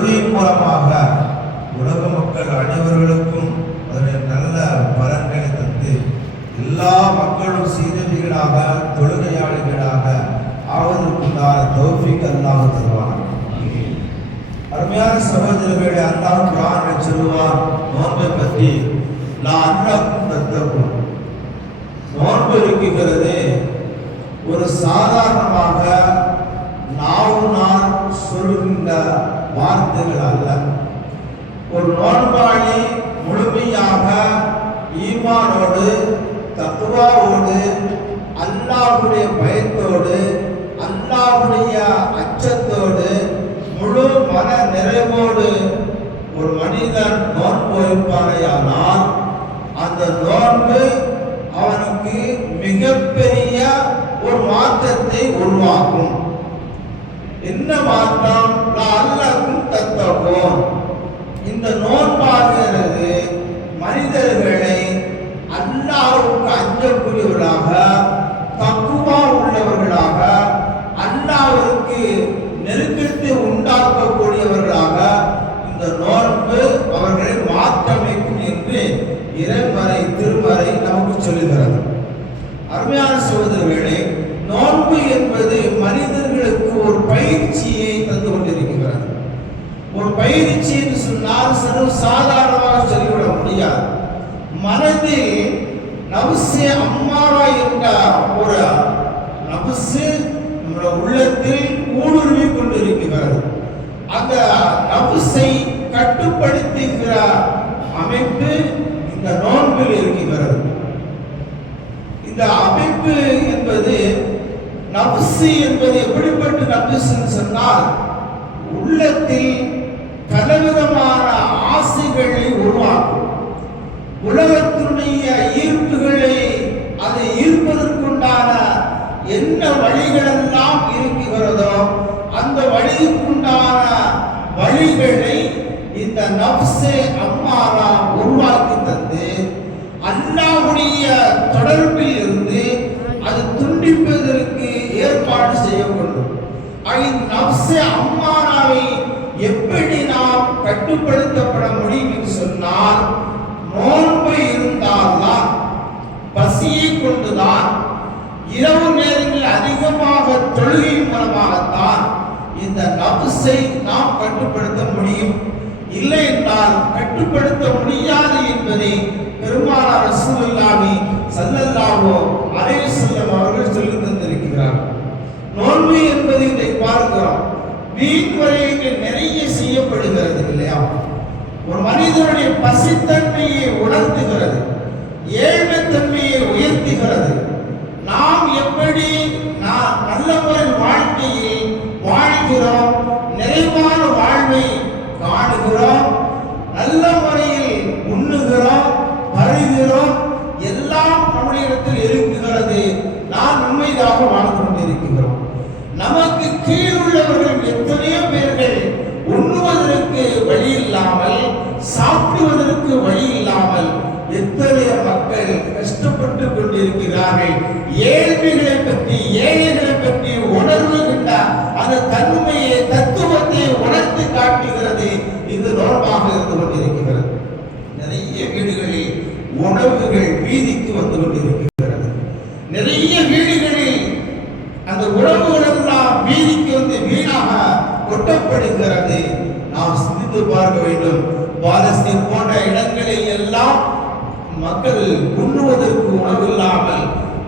மூலமாக உலக மக்கள் அனைவர்களுக்கும் அதனுடைய நல்ல பலன்களை தந்து எல்லா மக்களும் சீதவிகளாக தொழுகையாளிகளாக ஆவதற்குண்டான தௌஃபீக் அல்லாஹ் தருவார். அருமையான சகோதரர்களே, அல்லாஹ் குர்ஆனில் சொல்லுவார் நோன்பை பற்றி, லஅல்லக்கும் தத்தகூன். நோன்பு இருக்கிறது ஒரு சாதாரணமாக நாவுனால் சொல்கின்ற வார்த்தைகள் அல்ல. ஒரு நோன்பாளி முழுமையாக ஈமானோடு தக்வாவோடு அல்லாஹ்வுடைய பயத்தோடு அல்லாஹ்வுடைய அச்சத்தோடு முழு மன நிறைவோடு ஒரு மனிதன் நோன்பு வைப்பானேயானால் அந்த நோன்பு அவனுக்கு மிகப்பெரிய ஒரு மாற்றத்தை உருவாக்கும். என்ன மாற்றம்? லஅல்லக்கும் தத்தகூன். இந்த நோன்பாகிறது மனிதர்களை அல்லாஹ்வுக்கு அஞ்சக்கூடியவர்களாக, தக்வா உள்ளவர்களாக, அல்லாஹ்வுக்கு நெருக்கத்தை உண்டாக்கக்கூடியவர்களாக இந்த நோன்பு அவர்களை மாற்றமைக்கும் என்று இறைமறை திருமறை நமக்கு சொல்லுகிறது. அருமையான சகோதரர்களே, நோன்பு என்பது மனிதர்களுக்கு ஒரு பயிற்சியை தந்து கொண்டிருக்கிறது. ஒரு பயிற்சி என்று சொன்னால் சர்வ சாதாரணமாக சொல்லிவிட முடியாது. மனதில் நஃப்ஸே அம்மாரா என்ற ஒரு நஃப்ஸ் நம்முடைய உள்ளத்தில் ஊடுருவி கொண்டிருக்கிறது. அந்த நஃப்ஸை கட்டுப்படுத்துகிற அமைப்பு இந்த நோன்பில் இருக்கிறது. இந்த அமைப்பு என்பது நஃப்ஸ் என்பது எப்படிப்பட்ட நஃப்ஸ் என்று சொன்னால், உள்ளத்தில் பலவிதமான ஆசைகளை உருவாக்கும். உலகத்தினுடைய ஈர்ப்புகளை அதை ஈர்ப்பதற்குண்டான என்ன வழிகளெல்லாம் இருக்கிறதோ அந்த வழிக்குண்டான வழிகளை இந்த நஃப்ஸே அம்மாரா உருவாக்கி தந்து அல்லாஹ்வுடைய தொடர்பில் இருந்து அது துண்டிப்பதற்கு ஏற்பாடு செய்யப்படும். நஃப்ஸே அம்மாராவை எப்படி நாம் கட்டுப்படுத்தப்பட முடியும் என்று சொன்னால், நோன்பு இருந்தால்தான், பசியை கொண்டுதான், இரவு நேரங்களில் அதிகமாக தொழுகை மூலமாகத்தான் இந்த நஃப்ஸை நாம் கட்டுப்படுத்த முடியும். இல்லை என்றால் கட்டுப்படுத்த முடியாது என்பதை பெருமானார் ரசூலுல்லாஹி ஸல்லல்லாஹு அலைஹி வஸல்லம் அவர்கள் சொல்லி தந்திருக்கிறார். நோன்பு என்பது இதை பார்க்கிறோம், வீண் வரையங்கள் நிறைய செய்யப்படுகிறது இல்லையா? ஒரு மனிதனுடைய பசித்தன்மையை உணர்த்துகிறது, ஏழ்மைத்தன்மையை உயர்த்துகிறது. நாம் எப்படி நல்ல முறையில் வாழ்க்கையில் வாழ்கிறோம், நிறைவான வாழ்வை காணுகிறோம், நல்ல முறையில் உண்ணுகிறோம், பருகிறோம், எல்லாம் நம்முடைய இடத்தில் இருக்குகிறது. நான் உண்மையாக வாழ்ந்து கொண்டிருக்கிறோம். நமக்கு கீழ் உள்ளவர்கள் எத்தனையோ பேர்கள் உண்ணுவதற்கு வழி இல்லாமல், சாப்பிடுவதற்கு வழி இல்லாமல் எத்தனையோ மக்கள் கஷ்டப்பட்டு கொண்டிருக்கிறார்கள். ஏழ்மைகளை பற்றி, ஏழைகளை பற்றி உணர்வுகின்ற அந்த தன்மையை, தத்துவத்தை உணர்த்தி காட்டுகிறது. இது நோன்பாக இருந்து கொண்டிருக்கிறது. நிறைய வீடுகளில் உணவுகள் வீதிக்கு வந்து கொண்டிருக்கிறது. நிறைய வீடுகளில் அந்த உணவுகள் எல்லாம் வீதிக்கு வந்து வீணாக கொட்டப்படுகிறது. நாம் சிந்தித்து பார்க்க வேண்டும். பாலஸ்தீன் போன்ற இடங்களில் எல்லாம் மக்கள் உண்ணுவதற்கு உணவு இல்லாமல்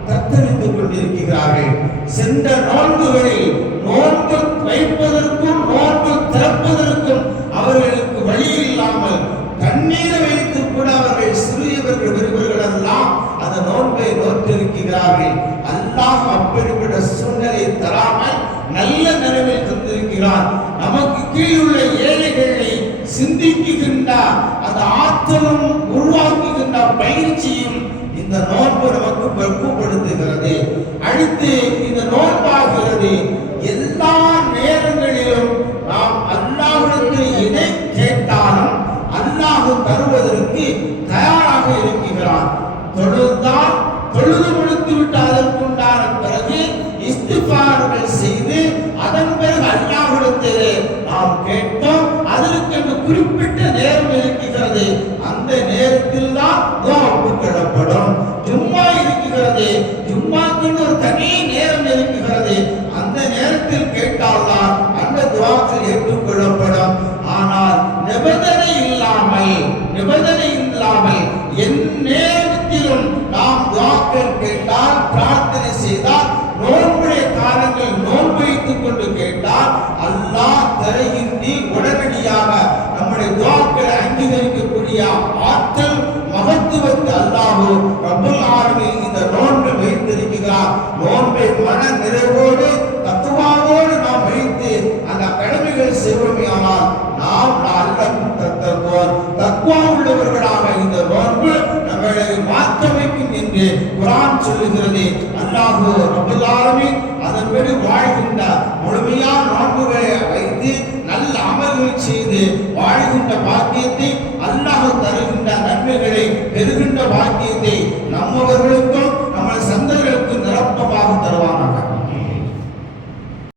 தத்தளித்துக் கொண்டிருக்கிறார்கள். சென்ற நோன்புகளில் நோன்பு வைப்பதற்கும் நோன்பு திறப்பதற்கும் அவர்களுக்கு வழி இல்லாமல் தண்ணீரை வைத்து கூட அவர்கள் சிறியவர்கள் பெரியவர்கள் எல்லாம் அந்த நோன்பை நோற்றிருக்கிறார்கள். அல்லாஹ் அப்படிப்பட்ட சூழ்நிலை தராமல் நல்ல நிலையில் தந்திருக்கிறார். நமக்கு கீழுள்ள ஏழைகளை சிந்திக்குகின்ற அந்த ஆற்றலும் உருவாக்குகின்ற பயிற்சியும் இந்த நோன்பு நமக்கு பக்குவப்படுத்துகிறது. அடுத்து இந்த நோன்பாகிறது எல்லா நேரங்களிலும் நாம் அல்லாஹ்விடத்தில் எதை கேட்டாலும் அல்லாஹ் தருவதற்கு தயாராக இருக்கிறார். தொழுதால் தொழுது முடித்து விட்டு அதற்குண்டான பிறகு இஸ்திஃபார்கள் செய்து அதன் பிறகு அல்லாஹ்விடத்திலே நாம் கேட்டோம், அது நேரத்தில் கேட்டால்தான் அந்த துஆக்கள் ஏற்றுக்கொள்ளப்படும். ஆனால் நிபந்தனை இல்லாமல் எந்நேரத்திலும் நாம் துஆக்கள் கேட்டால், பிரார்த்தனை செய்தால், நோன்புடைய காலங்கள் நோன்பு வைத்துக் கொண்டு கேட்டால் அல்லாஹ் தருகின்றி உடனடியாக நம்முடைய துஆக்களை அங்கீகரிக்கக்கூடிய ஆற்றல் மகத்துவத்தை அல்லாஹ் ரப்பல் ஆலமீன் இந்த நோன்பை வைத்திருக்கிறார். நோன்பை மன நிறைவோடு தக்குவாவோடு நாம் வைத்து அந்த கடமைகள் செய்வோமேயானால் நாம் அல்லாஹ்வுக்கு தத்தர்வோம். தக்குவா உள்ளவர்களாக இந்த நோன்பு நம்மளை மாற்ற வைக்கும் என்று குர்ஆன் சொல்லுகிறது. அல்லாஹ் ரப்பல் ஆலமீன் அதன்படி வாழ்கின்ற முழுமையான நோன்புகளை வைத்து நல்ல அமல்கள் செய்து வாழ்கின்ற பாக்கியத்தை, அல்லாஹ் தருகின்ற நன்மைகளை பெறுகின்ற பாக்கியத்தை நம்முடைய